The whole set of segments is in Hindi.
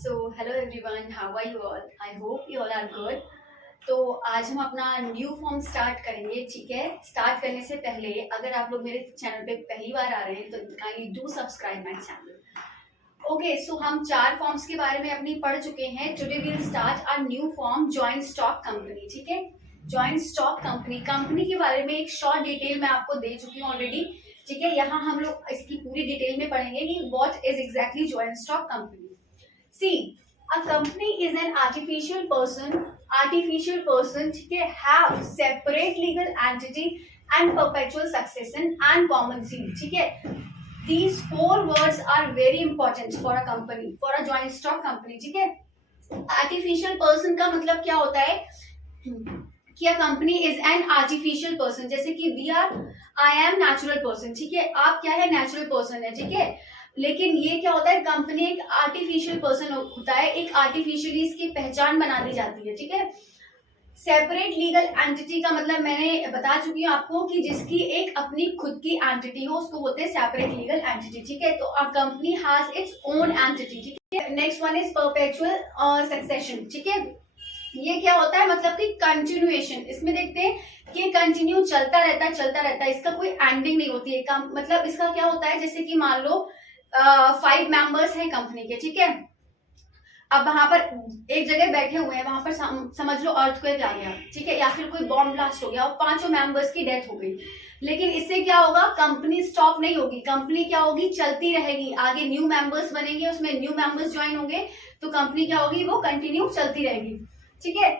So hello everyone, how are you all? I hope you all are good. तो आज हम अपना न्यू फॉर्म स्टार्ट करेंगे, ठीक है। स्टार्ट करने से पहले अगर आप लोग मेरे चैनल पे पहली बार आ रहे हैं तो kindly do subscribe my channel. Okay, so हम 4 फॉर्म्स के बारे में अपनी पढ़ चुके हैं। Today we will start our new form joint stock company, ठीक है। जॉइंट स्टॉक कंपनी के बारे में एक शॉर्ट डिटेल मैं आपको दे चुकी हूँ ऑलरेडी, ठीक है। यहाँ हम लोग इसकी पूरी डिटेल में पढ़ेंगे कि what is exactly joint stock company. See, a company is an artificial person, ठीक है, have separate legal entity and perpetual succession and common seal, ठीक है। These 4 words are very important for a company, for a joint stock company, ठीक है। Artificial person का मतलब क्या होता है कि a company is an artificial person, जैसे कि I am natural person, ठीक है। आप क्या है, नेचुरल पर्सन है, ठीक है। लेकिन ये क्या होता है, कंपनी एक आर्टिफिशियल पर्सन होता है, एक आर्टिफिशियली इसकी पहचान बना दी जाती है, ठीक है। सेपरेट लीगल एंटिटी का मतलब मैंने बता चुकी हूँ आपको कि जिसकी एक अपनी खुद की एंटिटी हो उसको बोलते हैं सेपरेट लीगल एंटिटी, ठीक है। तो a company has its own entity, ठीक है। Next one is perpetual succession, ठीक है। ये क्या होता है, मतलब कि कंटिन्यूएशन। इसमें देखते हैं कि कंटिन्यू चलता रहता है, इसका कोई एंडिंग नहीं होती है। मतलब इसका क्या होता है, जैसे कि मान लो 5 मेंबर्स हैं कंपनी के, ठीक है। अब वहां पर एक जगह बैठे हुए हैं, वहां पर समझ लो अर्थक्वेक आ गया, ठीक है, या फिर कोई बॉम्ब ब्लास्ट हो गया और 5 मेंबर्स की डेथ हो गई। लेकिन इससे क्या होगा, कंपनी स्टॉप नहीं होगी, कंपनी क्या होगी, चलती रहेगी। आगे न्यू मेंबर्स बनेंगे, उसमें न्यू मेंबर्स ज्वाइन होंगे, तो कंपनी क्या होगी, वो कंटिन्यू चलती रहेगी, ठीक है।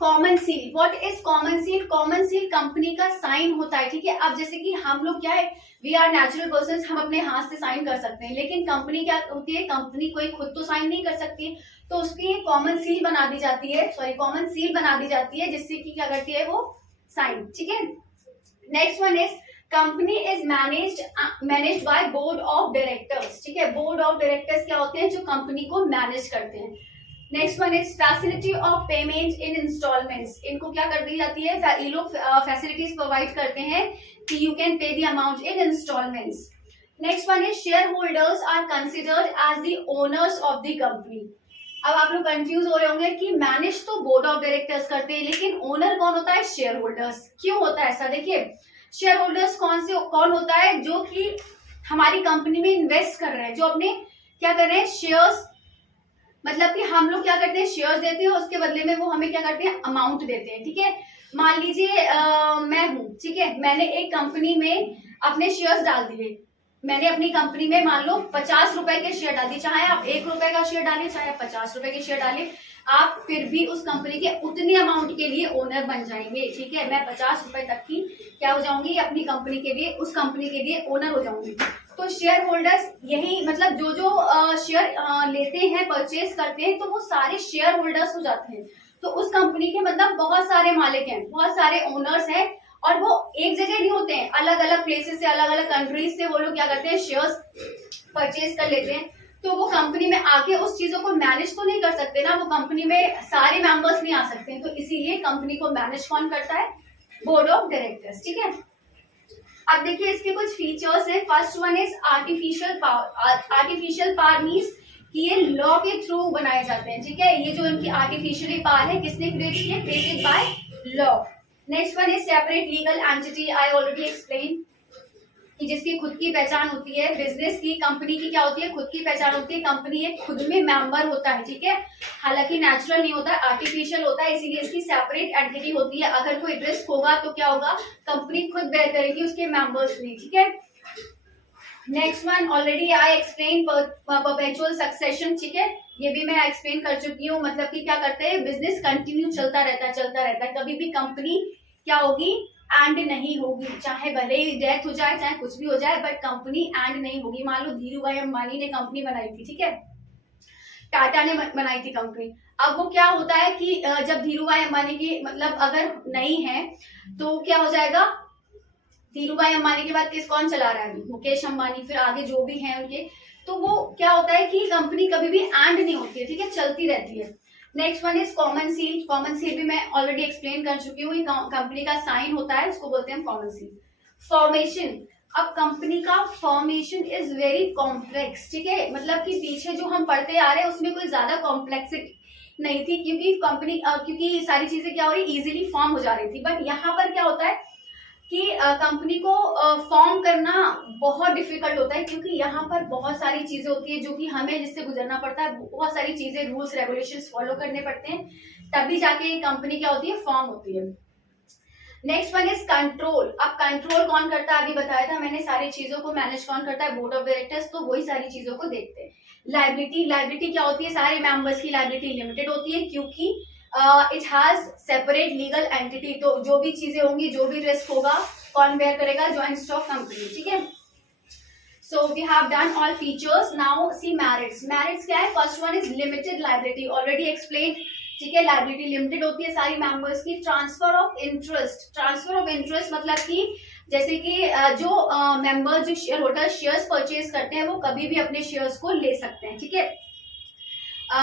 Common seal, what is common seal? Common seal company का साइन होता है, ठीक है। अब जैसे कि हम लोग क्या है, वी आर नेचुरल पर्सन, हम अपने हाथ से साइन कर सकते हैं, लेकिन कंपनी क्या होती है, कंपनी कोई खुद तो साइन नहीं कर सकती, तो उसकी कॉमन सील बना दी जाती है, कॉमन सील बना दी जाती है, जिससे कि क्या करती है, वो साइन, ठीक है। Next one is company is managed by board of directors, ठीक है। बोर्ड ऑफ डायरेक्टर्स क्या होते हैं, जो कंपनी को मैनेज करते हैं। Next one is facility of payment in instalments. इनको क्या कर दी जाती है, ये लोग फैसिलिटीज प्रोवाइड करते हैं कि you can pay the amount in instalments. Next one is shareholders are considered as the owners of the company. अब आप लोग कंफ्यूज हो रहे होंगे कि मैनेज तो बोर्ड ऑफ डायरेक्टर्स करते हैं, लेकिन ओनर कौन होता है, शेयर होल्डर्स। क्यों होता है ऐसा, देखिए, शेयर होल्डर्स कौन होता है, जो कि हमारी कंपनी में इन्वेस्ट कर रहे हैं, जो अपने क्या कर रहे हैं, शेयर्स, मतलब कि हम लोग क्या करते हैं, शेयर्स देते हैं, उसके बदले में वो हमें क्या करते हैं, अमाउंट देते हैं, ठीक है। मान लीजिए मैं हूं, ठीक है, मैंने एक कंपनी में अपने शेयर्स डाल दिए, मैंने अपनी कंपनी में मान लो 50 रुपए के शेयर डाल दिए, चाहे आप 1 रुपए का शेयर डालिए, चाहे आप 50 रुपए के शेयर डालिए, आप फिर भी उस कंपनी के उतने अमाउंट के लिए ओनर बन जाएंगे, ठीक है। मैं 50 रुपए तक की क्या हो जाऊंगी, अपनी कंपनी के लिए, उस कंपनी के लिए ओनर हो जाऊंगी। तो शेयर होल्डर्स यही, मतलब जो जो शेयर लेते हैं, परचेज करते हैं, तो वो सारे शेयर होल्डर्स हो जाते हैं। तो उस कंपनी के मतलब बहुत सारे मालिक हैं, बहुत सारे ओनर्स हैं, और वो एक जगह नहीं होते हैं, अलग अलग प्लेसेस से, अलग अलग कंट्रीज से वो लोग क्या करते हैं, शेयर्स परचेज कर लेते हैं। तो वो कंपनी में आके उस चीजों को मैनेज तो नहीं कर सकते ना, वो कंपनी में सारे मेंबर्स नहीं आ सकते हैं, तो इसीलिए कंपनी को मैनेज कौन करता है, बोर्ड ऑफ डायरेक्टर्स, ठीक है। अब देखिए इसके कुछ फीचर्स हैं। First one is artificial power. Artificial power means कि ये लॉ के थ्रू बनाए जाते हैं, ठीक है। ये जो इनकी आर्टिफिशियली पावर है, किसने क्रिएट की है, created by law. Next one is separate legal entity. I already explain कि जिसकी खुद की पहचान होती है। बिजनेस की, कंपनी की क्या होती है, खुद की पहचान होती है, कंपनी एक खुद में मेंबर होता है, ठीक है। हालांकि नेचुरल नहीं होता है, आर्टिफिशियल होता है, इसीलिए इसकी सेपरेट एंटिटी होती है। अगर कोई रिस्क होगा तो क्या होगा, कंपनी खुद बेयर करेगी, उसके मेंबर्स नहीं, ठीक है। Next one already I explain perpetual succession, ठीक है, ये भी मैं एक्सप्लेन कर चुकी हूँ। मतलब कि क्या करते हैं, बिजनेस कंटिन्यू चलता रहता है, कभी भी कंपनी क्या होगी, एंड नहीं होगी, चाहे भले ही डेथ हो जाए, चाहे कुछ भी हो जाए, बट कंपनी एंड नहीं होगी। मान लो धीरू भाई अंबानी ने कंपनी बनाई थी, ठीक है, टाटा ने बनाई थी कंपनी। अब वो क्या होता है कि जब धीरू भाई अंबानी की मतलब अगर नहीं है तो क्या हो जाएगा, धीरू भाई अंबानी के बाद कौन चला रहा है, मुकेश अंबानी, फिर आगे जो भी हैं उनके, तो वो क्या होता है कि कंपनी कभी भी एंड नहीं होती है, ठीक है, चलती रहती है। Next one is common seal. Common seal भी मैं ऑलरेडी एक्सप्लेन कर चुकी हूँ, कंपनी का साइन होता है, उसको बोलते हैं कॉमन सील। फॉर्मेशन, अब कंपनी का फॉर्मेशन इज वेरी कॉम्प्लेक्स, ठीक है, मतलब कि पीछे जो हम पढ़ते आ रहे हैं उसमें कोई ज्यादा कॉम्प्लेक्सिटी नहीं थी, क्योंकि कंपनी क्योंकि सारी चीजें क्या हो रही, इजीली फॉर्म हो जा रही थी। बट यहाँ पर क्या होता है कि कंपनी को फॉर्म करना बहुत डिफिकल्ट होता है, क्योंकि यहाँ पर बहुत सारी चीजें होती है जो कि हमें जिससे गुजरना पड़ता है, बहुत सारी चीजें, रूल्स रेगुलेशंस फॉलो करने पड़ते हैं, तभी जाके कंपनी क्या होती है, फॉर्म होती है। Next one is control. अब कंट्रोल कौन करता है, अभी बताया था मैंने, सारी चीजों को मैनेज कौन करता है, बोर्ड ऑफ डायरेक्टर्स, तो वही सारी चीजों को देखते हैं। लाइबिलिटी, लाइबिलिटी क्या होती है, सारे मेंबर्स की लाइबिलिटी लिमिटेड होती है, क्योंकि it has separate legal entity, तो जो भी चीजें होंगी, जो भी रिस्क होगा, कौन बेयर करेगा, जॉइंट स्टॉक कंपनी, ठीक है। So we have done all features. Now see merits. Merits क्या है, first one is limited liability, already explain, ठीक है, लाइबिलिटी लिमिटेड होती है सारी मेंबर्स की। Transfer of interest, transfer of interest मतलब कि जैसे कि जो मेंबर्स, जो शेयर होल्डर शेयर्स परचेज करते हैं, वो कभी भी अपने शेयर्स को ले सकते हैं, ठीक है,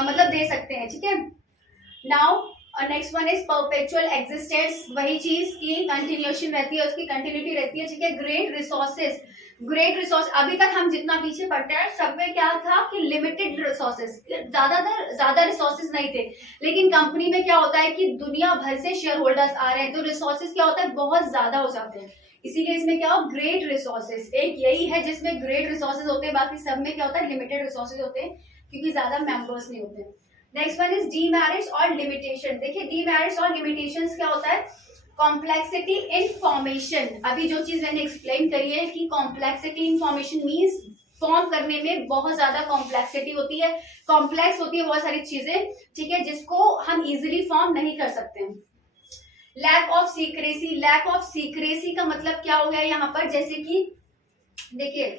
मतलब दे सकते हैं, ठीक है। Now next one is perpetual existence, वही चीज की कंटिन्यूएशन रहती है, उसकी कंटिन्यूटी रहती है, ठीक है। ग्रेट रिसोर्सेज, ग्रेट रिसोर्स, अभी तक हम जितना पीछे पढ़ते हैं सब में क्या था कि लिमिटेड रिसोर्सेज, ज्यादा रिसोर्सेज नहीं थे, लेकिन कंपनी में क्या होता है कि दुनिया भर से शेयर होल्डर्स आ रहे हैं, तो रिसोर्सेज क्या होता है, बहुत ज्यादा हो जाते हैं, इसीलिए इसमें क्या हो, ग्रेट रिसोर्सेज, एक यही है जिसमें ग्रेट रिसोर्सेज होते हैं, बाकी सब में क्या होता है, लिमिटेड रिसोर्सेज होते हैं, क्योंकि ज्यादा मेंबर्स नहीं होते। नेक्स्ट वन इज डीमेरिट्स और लिमिटेशन। देखिए डीमेरिट्स और लिमिटेशंस क्या होता है, कॉम्प्लेक्सिटी इन फॉर्मेशन, अभी जो चीज मैंने एक्सप्लेन करी है कि complexity in formation means form करने में बहुत ज्यादा कॉम्प्लेक्सिटी होती है, कॉम्प्लेक्स होती है बहुत सारी चीजें, ठीक है, जिसको हम इजिली फॉर्म नहीं कर सकते हैं। Lack of secrecy, lack of secrecy का मतलब क्या हो गया यहाँ पर, जैसे कि देखिए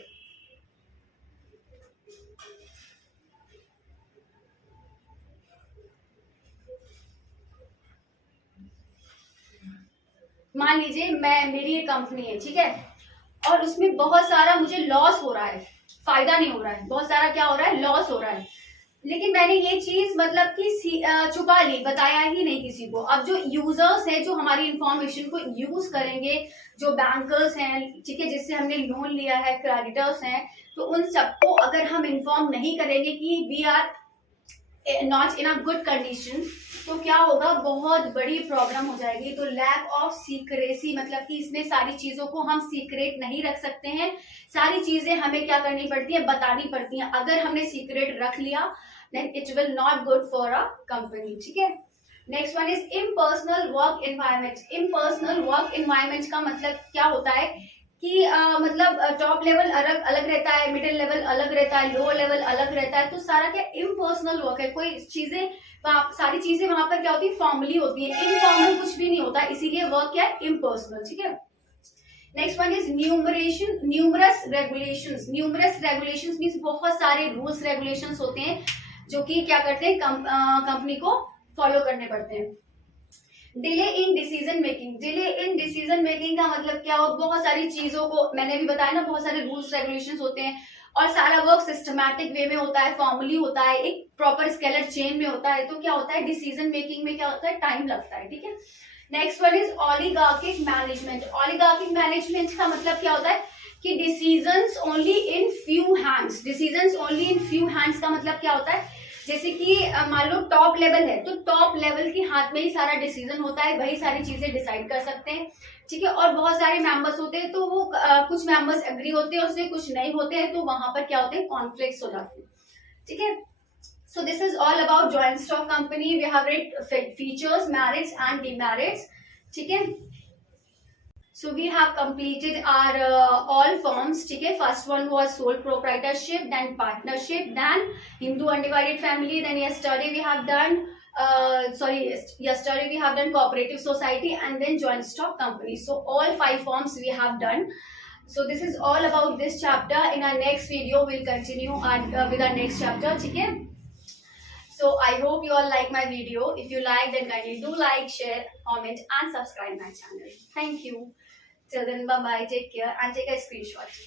मान लीजिए मेरी एक कंपनी है, ठीक है, और उसमें बहुत सारा मुझे लॉस हो रहा है, फायदा नहीं हो रहा है, बहुत सारा क्या हो रहा है, लॉस हो रहा है, लेकिन मैंने ये चीज मतलब कि छुपा ली, बताया ही नहीं किसी को। अब जो यूजर्स है, जो हमारी इंफॉर्मेशन को यूज करेंगे, जो बैंकर्स हैं, ठीक है, जिससे हमने लोन लिया है, क्रेडिटर्स हैं, तो उन सबको अगर हम इन्फॉर्म नहीं करेंगे कि we are not in a good condition, तो क्या होगा, बहुत बड़ी प्रॉब्लम हो जाएगी। तो लैक ऑफ सीक्रेसी मतलब कि इसमें सारी चीजों को हम सीक्रेट नहीं रख सकते हैं, सारी चीजें हमें क्या करनी पड़ती है, बतानी पड़ती हैं। अगर हमने सीक्रेट रख लिया then it will not good for a company, ठीक है। Next one is impersonal work environment. Impersonal work environment का मतलब क्या होता है कि मतलब टॉप लेवल अलग अलग रहता है, मिडिल लेवल अलग रहता है, लो लेवल अलग रहता है, तो सारा क्या इम्पर्सनल वर्क है, कोई चीजें सारी चीजें वहां पर क्या होती है, फॉर्मली होती है, इनफॉर्मल कुछ भी नहीं होता, इसीलिए वर्क क्या है, इम्पर्सनल, ठीक है। Next one is numeration, numerous regulations. Numerous regulations means बहुत सारे रूल्स रेगुलेशंस होते हैं जो कि क्या करते हैं, कंपनी को फॉलो करने पड़ते हैं। Delay in decision making, delay in decision making का मतलब क्या हो, बहुत सारी चीजों को मैंने भी बताया ना, बहुत सारे रूल्स रेगुलेशंस होते हैं, और सारा वर्क सिस्टमैटिक वे में होता है, फॉर्मली होता है, एक प्रॉपर स्केलर चेन में होता है, तो क्या होता है, डिसीजन मेकिंग में क्या होता है, टाइम लगता है, ठीक है। Next one is oligarchic management. Oligarchic management का मतलब क्या होता है कि decisions only in few hands. Decisions only in few hands का मतलब क्या होता है, जैसे कि मान लो टॉप लेवल है, तो टॉप लेवल के हाथ में ही सारा डिसीजन होता है, वही सारी चीजें डिसाइड कर सकते हैं, ठीक है। और बहुत सारे मेंबर्स होते हैं, तो वो कुछ मेंबर्स एग्री होते हैं उससे, कुछ नहीं होते हैं, तो वहां पर क्या होते हैं, कॉन्फ्लिक्ट्स हो जाते हैं, ठीक है। So this is all about joint stock company. We have read features, merits and demerits. ठीक है. So we have completed our all forms. ठीक है. First one was sole proprietorship, then partnership, then Hindu undivided family. Then yesterday we have done yesterday we have done cooperative society and then joint stock company. So all 5 forms we have done. So this is all about this chapter. In our next video we'll continue with our next chapter. ठीक है. So I hope you all like my video. If you like, then kindly do like, share, comment and subscribe my channel. Thank you. Till then, bye bye. Take care and take a screenshot.